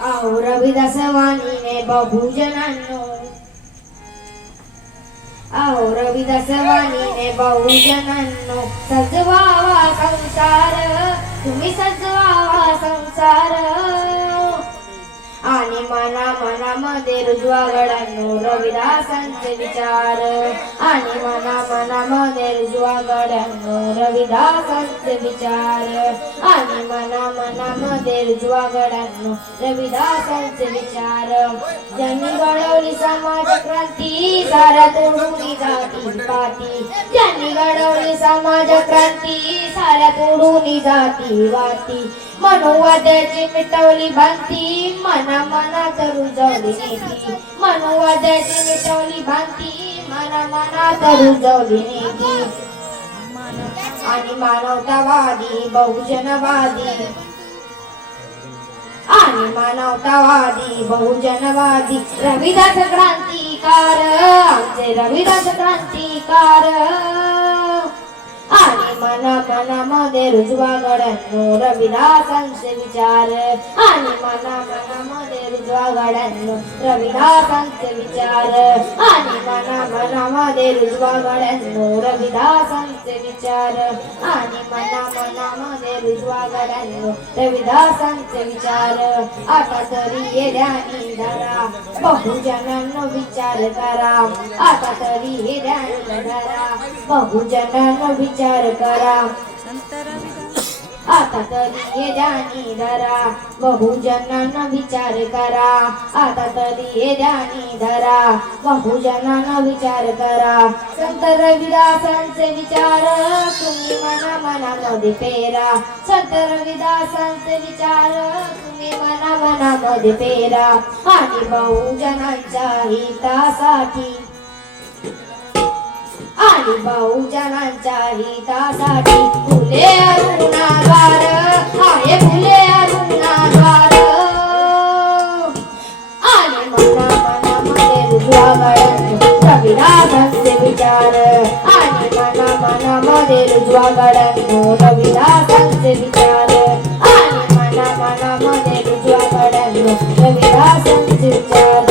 अहो रविदास वाणीने बहुजनांनो, अहो रविदास वाणीने बहुजनांनो, सजवावा संसार, तुम्ही सजवावा संसार. आणि मना मनामध्ये रुजवा गड्यांनो रविदासांचे विचार. आणि मना मनामध्ये रुजवा गड्यांनो रविदासांचे विचार. आणि मना मनामध्ये रुजवा गड्यांनो रविदासांचे विचार. ज्यांनी घडवली समाज क्रांती, साऱ्या तोडून जाती पाती. ज्यांनी घडवली समाज क्रांती, साऱ्या तोडून जाती वाती. मनुवाद्याची मिटवली भांती, मना मनात रुजवली नीती. मनुवाद्याची मिटवली भांती, मना मनात रुजवली नीती. आणि मानवतावादी बहुजनवादी, आणि मानवतावादी बहुजनवादी रविदास क्रांतिकार, आमचे रविदास क्रांतिकार. आणि मना मनामध्ये रुजवा गड्यांनो रविदासांचे विचार. आणि मना मनामध्ये रुजवा गड्यांनो रविदासांचे विचार. आणि मना मनामध्ये रुजवा गड्यांनो रविदासांचे विचार. आणि मना मनामध्ये रुजवा गड्यांनो रविदासांचे विचार. आता तरी ये ध्यानी धरा, बहुजनांनो विचार करा. आता तरी हे ध्यानी धरा, बहुजनांनो विचार करा. आता तरी हे ध्यानी धरा, बहुजनांना विचार करा. आता तरी हे ध्यानी धरा, बहुजनांना विचार करा. संत रविदासांचे विचार तुम्ही मना मनामध्ये पेरा. संत रविदासांचे विचार तुम्ही मना मनामध्ये पेरा. आणि बहुजनांच्या हितासाठी, आणि बहुजनांच्या हितासाठी फुले अरुणाद्वार, आहे फुले अरुणाद्वार. आणि मना मनामध्ये रुजवा गड्यांनो रविदासांचे विचार. आणि मना मनामध्ये रुजवा गड्यांनो रविदासांचे विचार. आणि मना मनामध्ये रुजवा गड्यांनो रविदासांचे विचार.